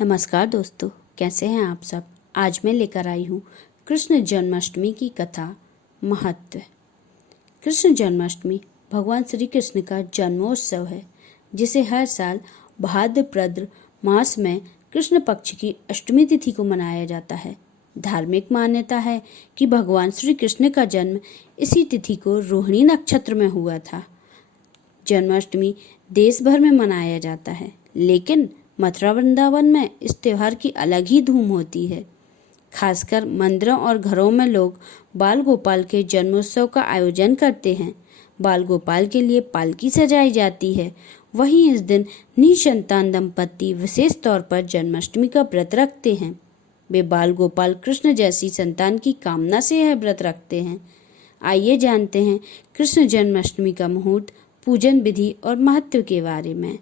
नमस्कार दोस्तों, कैसे हैं आप सब। आज मैं लेकर आई हूँ कृष्ण जन्माष्टमी की कथा। महत्व। कृष्ण जन्माष्टमी भगवान श्री कृष्ण का जन्मोत्सव है, जिसे हर साल भाद्रपद मास में कृष्ण पक्ष की अष्टमी तिथि को मनाया जाता है। धार्मिक मान्यता है कि भगवान श्री कृष्ण का जन्म इसी तिथि को रोहिणी नक्षत्र में हुआ था। जन्माष्टमी देश भर में मनाया जाता है, लेकिन मथुरा वृंदावन में इस त्योहार की अलग ही धूम होती है। खासकर मंदिरों और घरों में लोग बाल गोपाल के जन्मोत्सव का आयोजन करते हैं। बाल गोपाल के लिए पालकी सजाई जाती है। वहीं इस दिन निसंतान दंपति विशेष तौर पर जन्माष्टमी का व्रत रखते हैं। वे बाल गोपाल कृष्ण जैसी संतान की कामना से यह व्रत रखते हैं। आइए जानते हैं कृष्ण जन्माष्टमी का मुहूर्त, पूजन विधि और महत्व के बारे में।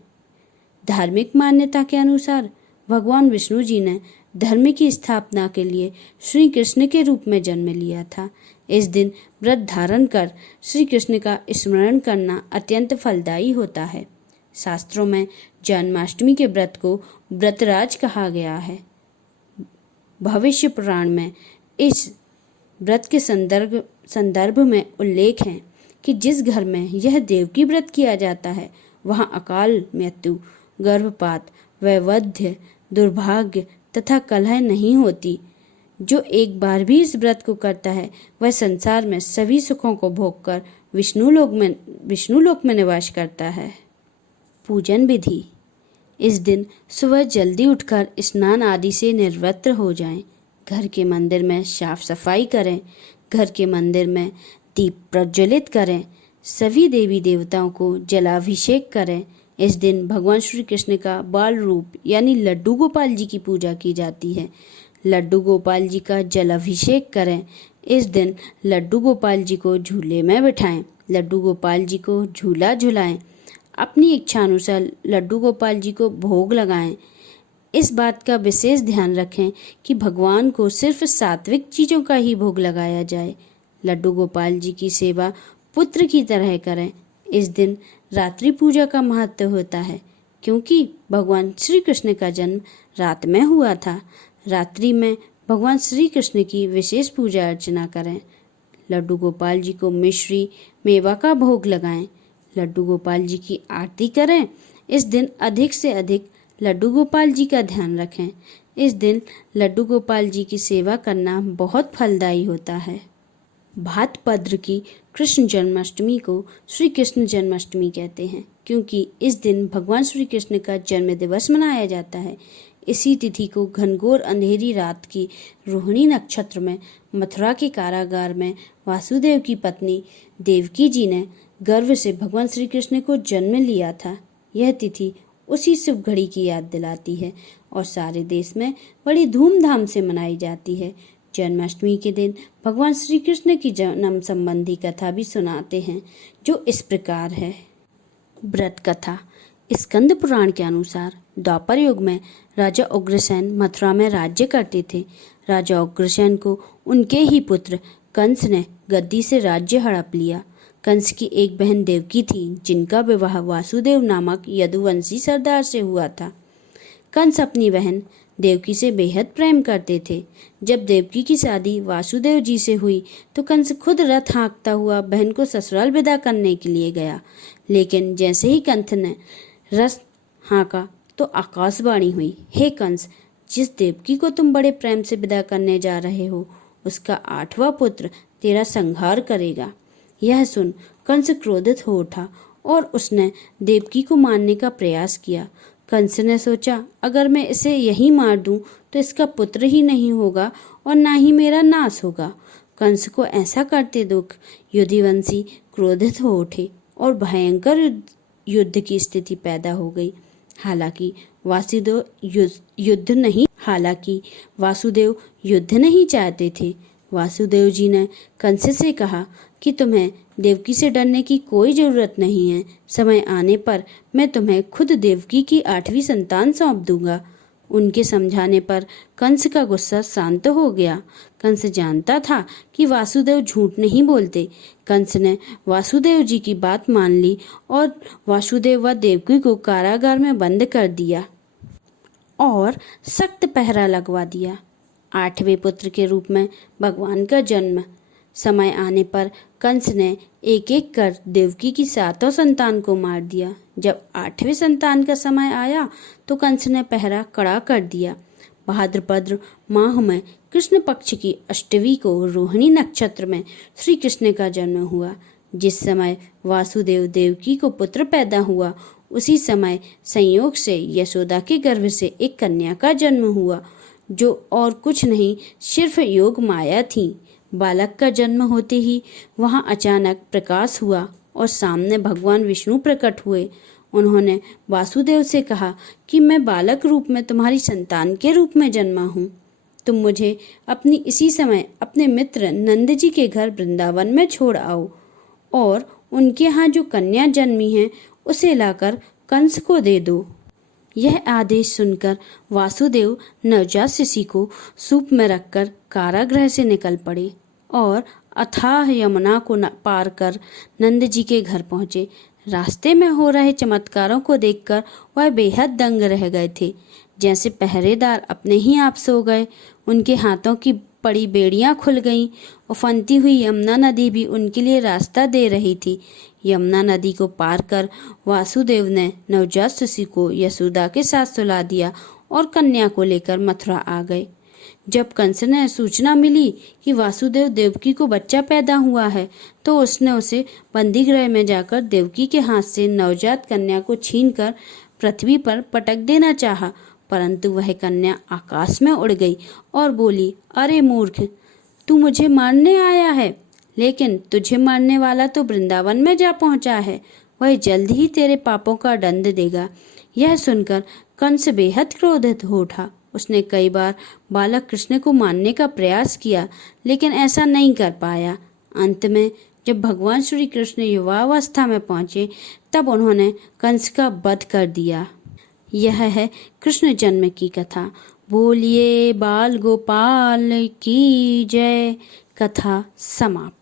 धार्मिक मान्यता के अनुसार भगवान विष्णु जी ने धर्म की स्थापना के लिए श्री कृष्ण के रूप में जन्म लिया था। इस दिन व्रत धारण कर श्री कृष्ण का स्मरण करना अत्यंत फलदायी होता है। शास्त्रों में जन्माष्टमी के व्रत को व्रतराज कहा गया है। भविष्य पुराण में इस व्रत के संदर्भ में उल्लेख है कि जिस घर में यह देवकी व्रत किया जाता है, वहाँ अकाल मृत्यु, गर्भपात, वैवध्य, दुर्भाग्य तथा कलह नहीं होती। जो एक बार भी इस व्रत को करता है, वह संसार में सभी सुखों को भोगकर विष्णु लोक में निवास करता है। पूजन विधि। इस दिन सुबह जल्दी उठकर स्नान आदि से निवृत्त हो जाएं। घर के मंदिर में साफ सफाई करें। घर के मंदिर में दीप प्रज्वलित करें। सभी देवी देवताओं को जलाभिषेक करें। इस दिन भगवान श्री कृष्ण का बाल रूप यानी लड्डू गोपाल जी की पूजा की जाती है। लड्डू गोपाल जी का जलाभिषेक करें। इस दिन लड्डू गोपाल जी को झूले में बिठाएं। लड्डू गोपाल जी को झूला झुलाएं। अपनी इच्छा अनुसार लड्डू गोपाल जी को भोग लगाएं। इस बात का विशेष ध्यान रखें कि भगवान को सिर्फ सात्विक चीज़ों का ही भोग लगाया जाए। लड्डू गोपाल जी की सेवा पुत्र की तरह करें। इस दिन रात्रि पूजा का महत्व होता है, क्योंकि भगवान श्री कृष्ण का जन्म रात में हुआ था। रात्रि में भगवान श्री कृष्ण की विशेष पूजा अर्चना करें। लड्डू गोपाल जी को मिश्री मेवा का भोग लगाएं। लड्डू गोपाल जी की आरती करें। इस दिन अधिक से अधिक लड्डू गोपाल जी का ध्यान रखें। इस दिन लड्डू गोपाल जी की सेवा करना बहुत फलदायी होता है। भाद्रपद की कृष्ण जन्माष्टमी को श्री कृष्ण जन्माष्टमी कहते हैं, क्योंकि इस दिन भगवान श्री कृष्ण का जन्म दिवस मनाया जाता है। इसी तिथि को घनघोर अंधेरी रात की रोहिणी नक्षत्र में मथुरा के कारागार में वासुदेव की पत्नी देवकी जी ने गर्व से भगवान श्री कृष्ण को जन्म लिया था। यह तिथि उसी शुभ घड़ी की याद दिलाती है और सारे देश में बड़ी धूमधाम से मनाई जाती है। जन्माष्टमी के दिन भगवान श्री कृष्ण की जन्म संबंधी कथा भी सुनाते हैं, जो इस प्रकार है। व्रत कथा। स्कंद पुराण के अनुसार द्वापर युग में राजा उग्रसेन मथुरा में राज्य करते थे। राजा उग्रसेन को उनके ही पुत्र कंस ने गद्दी से राज्य हड़प लिया। कंस की एक बहन देवकी थी, जिनका विवाह वासुदेव नामक यदुवंशी सरदार से हुआ था। कंस अपनी बहन देवकी से बेहद प्रेम करते थे। जब देवकी की शादी वासुदेव जी से हुई तो कंस खुद रथ हाँकता हुआ बहन को ससुराल विदा करने के लिए गया। लेकिन जैसे ही कंस ने रथ हाँका तो आकाशवाणी हुई, हे कंस, जिस देवकी को तुम बड़े प्रेम से विदा करने जा रहे हो, उसका 8वां पुत्र तेरा संहार करेगा। यह सुन कंस क्रोधित हो उठा और उसने देवकी को मारने का प्रयास किया। कंस ने सोचा, अगर मैं इसे यहीं मार दूं तो इसका पुत्र ही नहीं होगा और ना ही मेरा नाश होगा। कंस को ऐसा करते देख यदुवंशी क्रोधित हो उठे और भयंकर युद्ध की स्थिति पैदा हो गई। हालांकि वासुदेव युद्ध नहीं चाहते थे। वासुदेव जी ने कंस से कहा कि तुम्हें देवकी से डरने की कोई जरूरत नहीं है। समय आने पर मैं तुम्हें खुद देवकी की 8वीं संतान सौंप दूंगा। उनके समझाने पर कंस का गुस्सा शांत हो गया। कंस जानता था कि वासुदेव झूठ नहीं बोलते। कंस ने वासुदेव जी की बात मान ली और वासुदेव व देवकी को कारागार में बंद कर दिया। और सख्त पहरा लगवा दिया। 8वें पुत्र के रूप में भगवान का जन्म। समय आने पर कंस ने एक एक कर देवकी की 7 संतान को मार दिया। जब 8वें संतान का समय आया तो कंस ने पहरा कड़ा कर दिया। भाद्रपद माह में कृष्ण पक्ष की अष्टमी को रोहिणी नक्षत्र में श्री कृष्ण का जन्म हुआ। जिस समय वासुदेव देवकी को पुत्र पैदा हुआ उसी समय संयोग से यशोदा के गर्भ से एक कन्या का जन्म हुआ, जो और कुछ नहीं सिर्फ योग माया थी। बालक का जन्म होते ही वहां अचानक प्रकाश हुआ और सामने भगवान विष्णु प्रकट हुए। उन्होंने वासुदेव से कहा कि मैं बालक रूप में तुम्हारी संतान के रूप में जन्मा हूँ। तुम मुझे अपनी इसी समय अपने मित्र नंद जी के घर वृंदावन में छोड़ आओ और उनके यहाँ जो कन्या जन्मी है उसे लाकर कंस को दे दो। यह आदेश सुनकर वासुदेव नवजात शिशु को सूप में रखकर कारागृह से निकल पड़े और अथाह यमुना को पार कर नंद जी के घर पहुँचे। रास्ते में हो रहे चमत्कारों को देखकर वह बेहद दंग रह गए थे। जैसे पहरेदार अपने ही आप सो गए, उनके हाथों की पड़ी बेड़ियां खुल गईं। उफनती हुई यमुना नदी भी उनके लिए रास्ता दे रही थी। यमुना नदी को पार कर वासुदेव ने नवजात शिशु को यशोदा के साथ सुला दिया और कन्या को लेकर मथुरा आ गए। जब कंस ने सूचना मिली कि वासुदेव देवकी को बच्चा पैदा हुआ है तो उसने उसे बंदीगृह में जाकर देवकी के हाथ से नवजात कन्या को छीनकर पृथ्वी पर पटक देना चाहा, परंतु वह कन्या आकाश में उड़ गई और बोली, अरे मूर्ख, तू मुझे मारने आया है, लेकिन तुझे मारने वाला तो वृंदावन में जा पहुंचा है। वह जल्द ही तेरे पापों का दंड देगा। यह सुनकर कंस बेहद क्रोधित हो उठा। उसने कई बार बालक कृष्ण को मारने का प्रयास किया, लेकिन ऐसा नहीं कर पाया। अंत में जब भगवान श्री कृष्ण युवावस्था में पहुंचे तब उन्होंने कंस का वध कर दिया। यह है कृष्ण जन्म की कथा। बोलिए बाल गोपाल की जय। कथा समाप्त।